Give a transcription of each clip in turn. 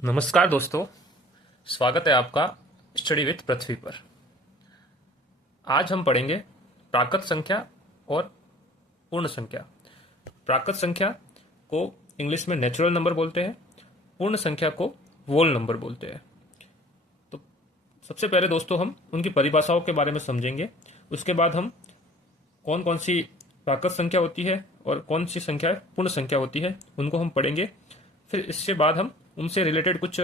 नमस्कार दोस्तों। स्वागत है आपका स्टडी विथ पृथ्वी पर। आज हम पढ़ेंगे प्राकृत संख्या और पूर्ण संख्या। प्राकृत संख्या को इंग्लिश में नेचुरल नंबर बोलते हैं, पूर्ण संख्या को वोल नंबर बोलते हैं। तो सबसे पहले दोस्तों हम उनकी परिभाषाओं के बारे में समझेंगे। उसके बाद हम कौन कौन सी प्राकृत संख्या होती है और कौन सी संख्या पूर्ण संख्या होती है उनको हम पढ़ेंगे। फिर इसके बाद हम उनसे रिलेटेड कुछ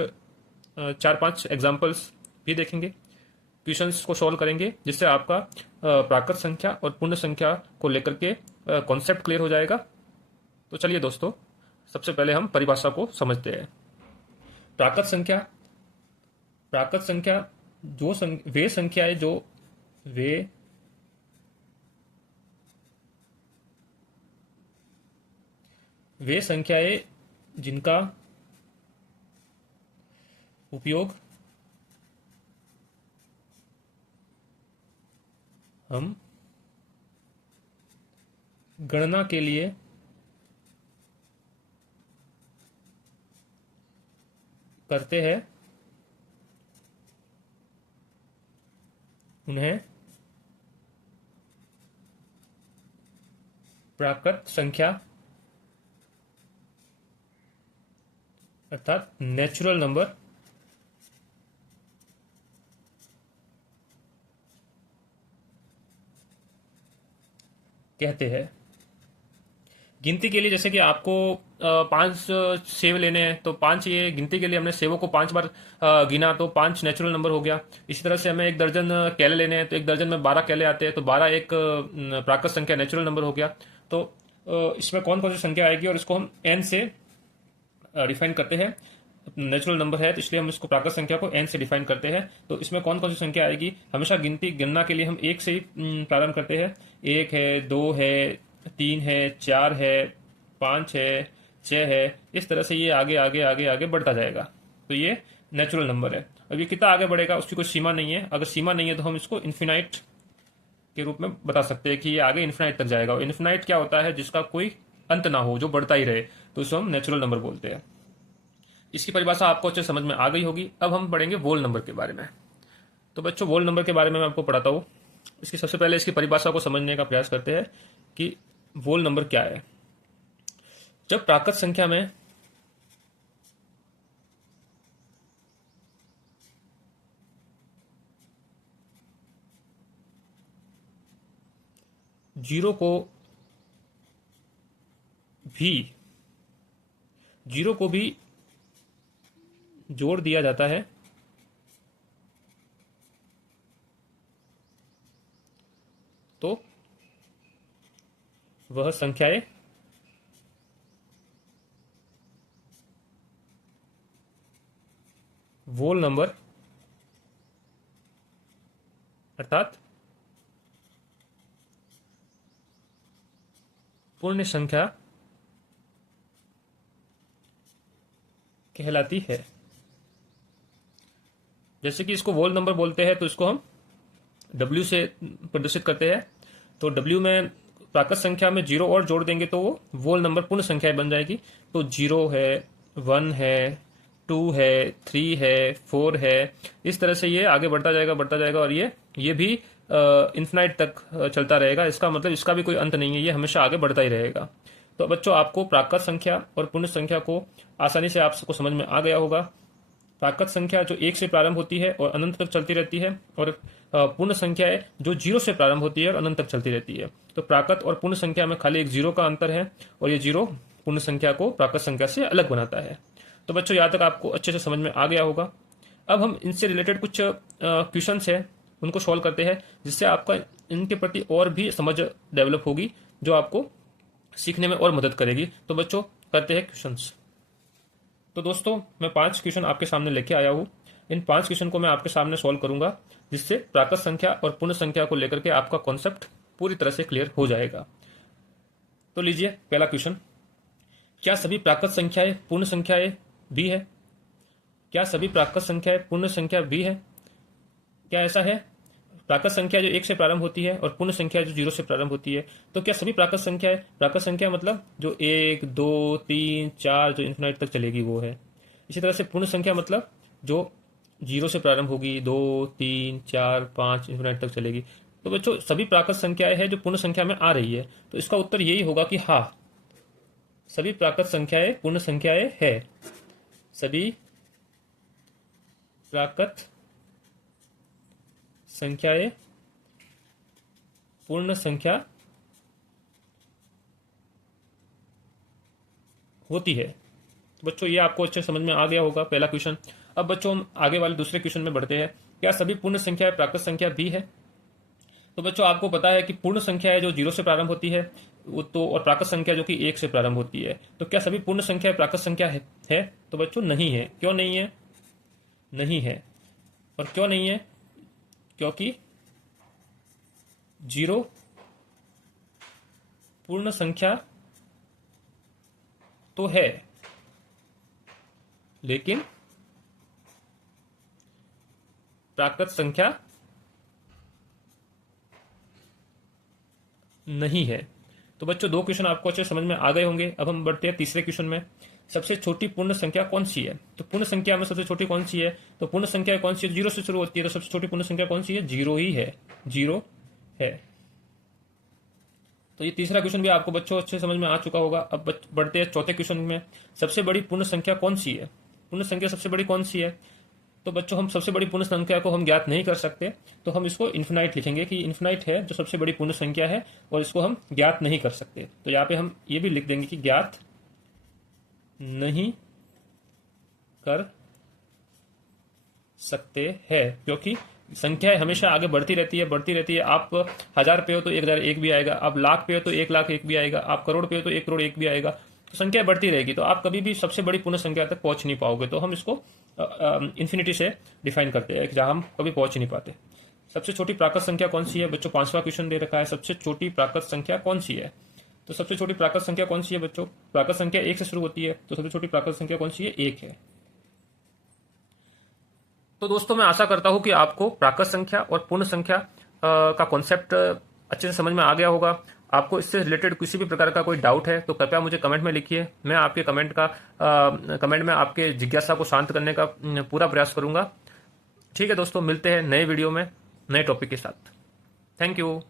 4-5 एग्जाम्पल्स भी देखेंगे, क्वेश्चंस को सॉल्व करेंगे, जिससे आपका प्राकृत संख्या और पूर्ण संख्या को लेकर के कॉन्सेप्ट क्लियर हो जाएगा। तो चलिए दोस्तों, सबसे पहले हम परिभाषा को समझते हैं। प्राकृत संख्या वे संख्याएं जो वे वे संख्याएं जिनका उपयोग हम गणना के लिए करते हैं उन्हें प्राकृत संख्या अर्थात नेचुरल नंबर कहते हैं। गिनती के लिए जैसे कि आपको 5 सेब लेने हैं, तो 5 ये गिनती के लिए हमने सेबों को 5 बार गिना, तो 5 नेचुरल नंबर हो गया। इसी तरह से हमें 1 दर्जन केले लेने हैं, तो 1 दर्जन में 12 केले आते हैं, तो 12 एक प्राकृत संख्या नेचुरल नंबर हो गया। तो इसमें कौन कौन सी संख्या आएगी और इसको हम एन से डिफाइन करते हैं। नेचुरल नंबर है तो इसलिए हम इसको प्राकृत संख्या को एन से डिफाइन करते हैं। तो इसमें कौन कौन सी संख्या आएगी? हमेशा गणना के लिए हम 1 से ही प्रारंभ करते हैं। 1 है, 2 है, 3 है, 4 है, 5 है, 6 है। इस तरह से ये आगे आगे आगे आगे बढ़ता जाएगा। तो ये नेचुरल नंबर है। अब ये कितना आगे बढ़ेगा उसकी कोई सीमा नहीं है। अगर सीमा नहीं है तो हम इसको इन्फिनाइट के रूप में बता सकते हैं कि ये आगे इन्फिनाइट तक जाएगा। और इन्फिनाइट क्या होता है? जिसका कोई अंत ना हो, जो बढ़ता ही रहे, तो इसको हम नेचुरल नंबर बोलते हैं। इसकी परिभाषा आपको अच्छे समझ में आ गई होगी। अब हम पढ़ेंगे वोल नंबर के बारे में। तो बच्चों, वोल नंबर के बारे में मैं आपको पढ़ाता हूँ। इसकी सबसे पहले इसकी परिभाषा को समझने का प्रयास करते हैं कि वोल नंबर क्या है। जब प्राकृत संख्या में जीरो को भी जोड़ दिया जाता है तो वह संख्याएं वोल नंबर अर्थात पूर्ण संख्या कहलाती है। जैसे कि इसको वोल नंबर बोलते हैं, तो इसको हम W से प्रदर्शित करते हैं। तो W में प्राकृत संख्या में 0 और जोड़ देंगे तो वो वोल नंबर पूर्ण संख्या बन जाएगी। तो 0 है, 1 है, 2 है, 3 है, 4 है। इस तरह से ये आगे बढ़ता जाएगा और ये भी इन्फिनाइट तक चलता रहेगा। इसका मतलब इसका भी कोई अंत नहीं है, ये हमेशा आगे बढ़ता ही रहेगा। तो बच्चों, आपको प्राकृत संख्या और पूर्ण संख्या को आसानी से आपको समझ में आ गया होगा। प्राकृत संख्या जो 1 से प्रारंभ होती है और अनंत तक चलती रहती है, और पूर्ण संख्या है जो 0 से प्रारंभ होती है और अनंत तक चलती रहती है। तो प्राकृत और पूर्ण संख्या में खाली एक 0 का अंतर है, और ये 0 पूर्ण संख्या को प्राकृत संख्या से अलग बनाता है। तो बच्चों, यहाँ तक आपको अच्छे से समझ में आ गया होगा। अब हम इनसे रिलेटेड कुछ क्वेश्चन है उनको सॉल्व करते हैं, जिससे आपका इनके प्रति और भी समझ डेवलप होगी, जो आपको सीखने में और मदद करेगी। तो बच्चों, करते हैं क्वेश्चंस। तो दोस्तों, मैं 5 क्वेश्चन आपके सामने लेके आया हूँ। इन 5 क्वेश्चन को मैं आपके सामने सॉल्व करूंगा, जिससे प्राकृत संख्या और पूर्ण संख्या को लेकर के आपका कॉन्सेप्ट पूरी तरह से क्लियर हो जाएगा। तो लीजिए पहला क्वेश्चन। क्या सभी प्राकृत संख्याएं पूर्ण संख्याएं भी है? क्या सभी प्राकृत संख्याएं पूर्ण संख्या भी है? क्या ऐसा है? प्राकृत संख्या जो 1 से प्रारंभ होती है और पूर्ण संख्या जो 0 से प्रारंभ होती है, तो क्या सभी प्राकृत संख्या मतलब जो 1, 2, 3, 4 जो इन्फिनाइट तक चलेगी वो है? इसी तरह से पूर्ण संख्या मतलब जो 0 से प्रारंभ होगी, 2, 3, 4, 5 इन्फिनिट तक चलेगी। तो बच्चों सभी प्राकृत संख्याएं हैं जो पूर्ण संख्या में आ रही है, तो इसका उत्तर यही होगा कि हाँ, सभी प्राकृत संख्याएं पूर्ण संख्याएं है। सभी प्राकृत संख्याएं पूर्ण संख्या होती है। तो बच्चों ये आपको अच्छे समझ में आ गया होगा पहला क्वेश्चन। अब बच्चों हम आगे वाले दूसरे क्वेश्चन में बढ़ते हैं। क्या सभी पूर्ण संख्याएं प्राकृत संख्या भी है? तो बच्चों आपको पता है कि पूर्ण संख्या है जो 0 से प्रारंभ होती है, वो तो, और प्राकृत संख्या जो कि 1 से प्रारंभ होती है। तो क्या सभी पूर्ण संख्या प्राकृत संख्या है? तो बच्चों नहीं है। क्यों नहीं है? नहीं है। और क्यों नहीं है? क्योंकि 0 पूर्ण संख्या तो है, लेकिन प्राकृत संख्या नहीं है। तो बच्चों 2 क्वेश्चन आपको अच्छे समझ में आ गए होंगे। अब हम बढ़ते हैं तीसरे क्वेश्चन में। सबसे छोटी पूर्ण संख्या कौन सी है? तो पूर्ण संख्या में सबसे छोटी कौन सी है? तो पूर्ण संख्या कौन सी है? 0 से शुरू होती है, तो सबसे छोटी पूर्ण संख्या कौन सी है? 0 ही है। 0 है। तो ये तीसरा क्वेश्चन भी आपको बच्चों अच्छे समझ में आ चुका होगा। अब बढ़ते हैं चौथे क्वेश्चन में। सबसे बड़ी पूर्ण संख्या कौन सी है? पूर्ण संख्या सबसे बड़ी कौन सी है? तो बच्चों हम सबसे बड़ी पूर्ण संख्या को हम ज्ञात नहीं कर सकते, तो हम इसको इन्फिनाइट लिखेंगे कि इन्फिनाइट है जो सबसे बड़ी पूर्ण संख्या है, और इसको हम ज्ञात नहीं कर सकते। तो यहाँ पे हम ये भी लिख देंगे कि ज्ञात नहीं कर सकते हैं, क्योंकि संख्या हमेशा आगे बढ़ती रहती है। आप 1000 पे हो तो 1001 भी आएगा, आप लाख पे हो तो 1,00,001 भी आएगा, आप करोड़ पे हो तो 1,01 भी आएगा। तो संख्या बढ़ती रहेगी, तो आप कभी भी सबसे बड़ी पूर्ण संख्या तक पहुंच नहीं पाओगे। तो हम इसको इन्फिनिटी से डिफाइन करते हैं, जहां हम कभी पहुंच नहीं पाते। सबसे छोटी प्राकृत संख्या कौन सी है? बच्चों 5वां क्वेश्चन दे रखा है, सबसे छोटी प्राकृत संख्या कौन सी है? तो सबसे छोटी प्राकृत संख्या कौन सी है बच्चों? प्राकृत संख्या 1 से शुरू होती है, तो सबसे छोटी प्राकृत संख्या कौन सी है? 1 है। तो दोस्तों मैं आशा करता हूं कि आपको प्राकृत संख्या और पूर्ण संख्या का कॉन्सेप्ट अच्छे से समझ में आ गया होगा। आपको इससे रिलेटेड किसी भी प्रकार का कोई डाउट है तो कृपया मुझे कमेंट में लिखिए। मैं आपके कमेंट में आपके जिज्ञासा को शांत करने का पूरा प्रयास करूंगा। ठीक है दोस्तों, मिलते हैं नए वीडियो में नए टॉपिक के साथ। Thank you.